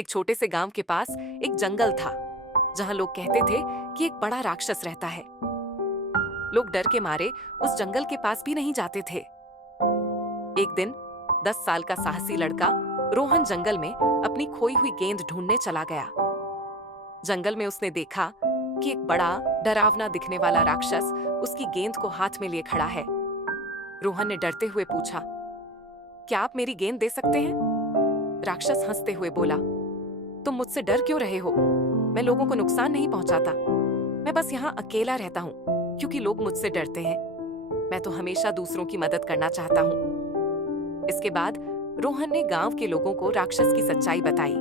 एक छोटे से गांव के पास एक जंगल था जहां लोग कहते थे कि एक बड़ा राक्षस रहता है। लोग डर के मारे उस जंगल के पास भी नहीं जाते थे। एक दिन 10 साल का साहसी लड़का रोहन जंगल में अपनी खोई हुई गेंद ढूंढने चला गया। जंगल में उसने देखा कि एक बड़ा डरावना दिखने वाला राक्षस उसकी गेंद को हाथ में लिए खड़ा है। रोहन ने डरते हुए पूछा, क्या आप मेरी गेंद दे सकते हैं? राक्षस हंसते हुए बोला, तुम मुझसे डर क्यों रहे हो? मैं लोगों को नुकसान नहीं पहुंचाता। मैं बस यहाँ अकेला रहता हूँ क्योंकि लोग मुझसे डरते हैं। मैं तो हमेशा दूसरों की मदद करना चाहता हूँ। इसके बाद रोहन ने गांव के लोगों को राक्षस की सच्चाई बताई।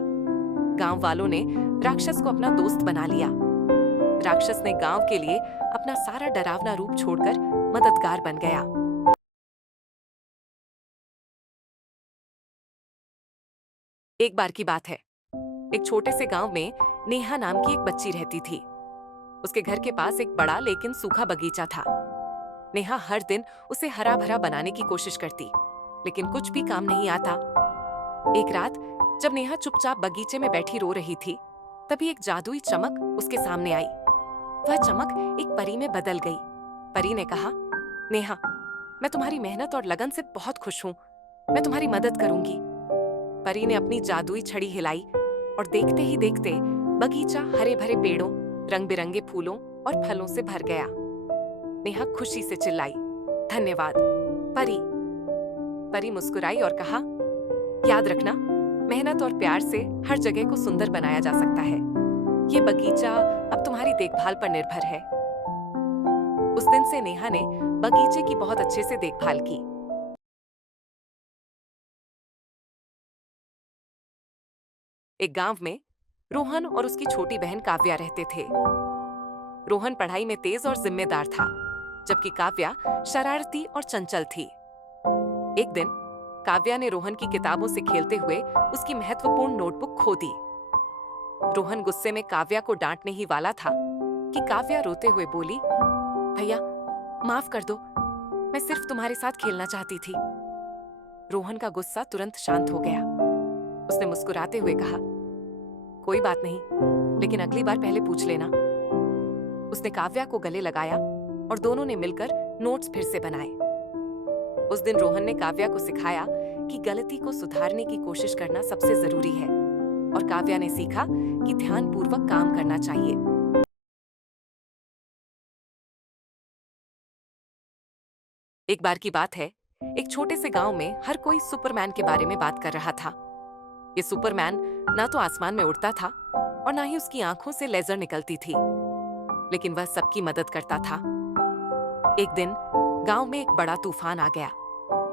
गांव वालों ने राक्षस को अपना दोस्त बना लिया। राक्षस ने गांव के लिए अपना सारा डरावना रूप छोड़कर मददगार बन गया। एक बार की बात है, एक छोटे से गांव में नेहा नाम की एक बच्ची रहती थी। उसके घर के पास एक बड़ा लेकिन सूखा बगीचा था। नेहा हर दिन उसे हरा भरा बनाने की कोशिश करती, लेकिन कुछ भी काम नहीं आता। एक रात जब नेहा चुपचाप बगीचे में बैठी रो रही थी, तभी एक जादुई चमक उसके सामने आई। वह चमक एक परी में बदल गई। परी ने कहा, नेहा, मैं तुम्हारी मेहनत और लगन से बहुत खुश हूँ। मैं तुम्हारी मदद करूंगी। परी ने अपनी जादुई छड़ी हिलाई और देखते ही देखते बगीचा हरे भरे पेड़ों, रंग बिरंगे फूलों और फलों से भर गया। नेहा खुशी से चिल्लाई, धन्यवाद परी। परी मुस्कुराई और कहा, याद रखना, मेहनत और प्यार से हर जगह को सुंदर बनाया जा सकता है। ये बगीचा अब तुम्हारी देखभाल पर निर्भर है। उस दिन से नेहा ने बगीचे की बहुत अच्छे से देखभाल की। एक गांव में रोहन और उसकी छोटी बहन काव्या रहते थे। रोहन पढ़ाई में तेज और जिम्मेदार था, जबकि काव्या शरारती और चंचल थी। एक दिन काव्या ने रोहन की किताबों से खेलते हुए उसकी महत्वपूर्ण नोटबुक खो दी। रोहन गुस्से में काव्या को डांटने ही वाला था कि काव्या रोते हुए बोली, भैया माफ कर दो, मैं सिर्फ तुम्हारे साथ खेलना चाहती थी। रोहन का गुस्सा तुरंत शांत हो गया। उसने मुस्कुराते हुए कहा, कोई बात नहीं, लेकिन अगली बार पहले पूछ लेना। उसने काव्या को गले लगाया और दोनों ने मिलकर नोट्स फिर से बनाए। उस दिन रोहन ने काव्या को सिखाया कि गलती को सुधारने की कोशिश करना सबसे जरूरी है, और काव्या ने सीखा कि ध्यानपूर्वक काम करना चाहिए। एक बार की बात है, एक छोटे से गांव में हर कोई सुपरमैन के बारे में बात कर रहा था। ये सुपरमैन ना तो आसमान में उड़ता था और ना ही उसकी आंखों से लेजर निकलती थी, लेकिन वह सबकी मदद करता था। एक दिन गांव में एक बड़ा तूफान आ गया।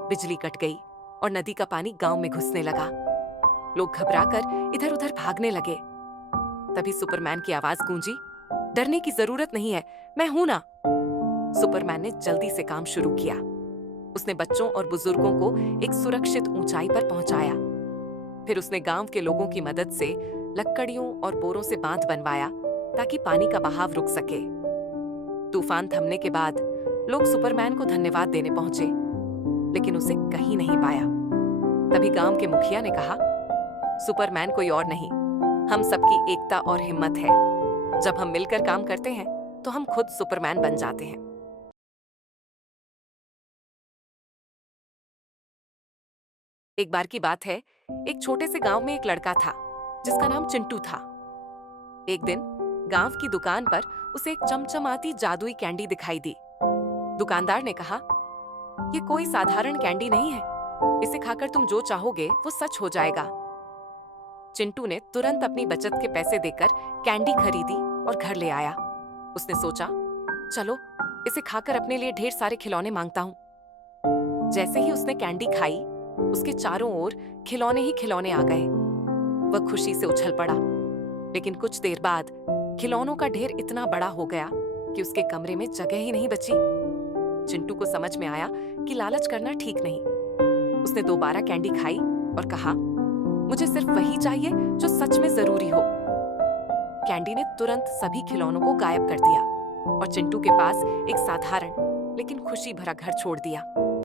बिजली कट गई और नदी का पानी गांव में घुसने लगा। लोग घबराकर इधर उधर भागने लगे। तभी सुपरमैन की आवाज गूंजी, डरने की जरूरत नहीं है, मैं हूं ना। सुपरमैन ने जल्दी से काम शुरू किया। उसने बच्चों और बुजुर्गों को एक सुरक्षित ऊंचाई पर पहुंचाया। फिर उसने गांव के लोगों की मदद से लकड़ियों और बोरों से बांध बनवाया ताकि पानी का बहाव रुक सके। तूफान थमने के बाद लोग सुपरमैन को धन्यवाद देने पहुंचे, लेकिन उसे कहीं नहीं पाया। तभी गांव के मुखिया ने कहा, सुपरमैन कोई और नहीं, हम सबकी एकता और हिम्मत है। जब हम मिलकर काम करते हैं तो हम खुद सुपरमैन बन जाते हैं। एक बार की बात है, एक छोटे से गांव में एक लड़का था जिसका नाम चिंटू था। एक दिन गांव की दुकान पर उसे एक चमचमाती जादुई कैंडी दिखाई दी। दुकानदार ने कहा, ये कोई साधारण कैंडी नहीं है, इसे खाकर तुम जो चाहोगे वो सच हो जाएगा। चिंटू ने तुरंत अपनी बचत के पैसे देकर कैंडी खरीदी और घर ले आया। उसने सोचा, चलो इसे खाकर अपने लिए ढेर सारे खिलौने मांगता हूं। जैसे ही उसने कैंडी खाई, उसके चारों ओर खिलौने ही खिलौने आ गए। वह खुशी से उछल पड़ा, लेकिन कुछ देर बाद खिलौनों का ढेर इतना बड़ा हो गया कि उसके कमरे में जगह ही नहीं बची। चिंटू को समझ में आया कि लालच करना ठीक नहीं। उसने दोबारा कैंडी खाई और कहा, मुझे सिर्फ वही चाहिए जो सच में जरूरी हो। कैंडी ने तुरंत सभी खिलौनों को गायब कर दिया और चिंटू के पास एक साधारण लेकिन खुशी भरा घर छोड़ दिया।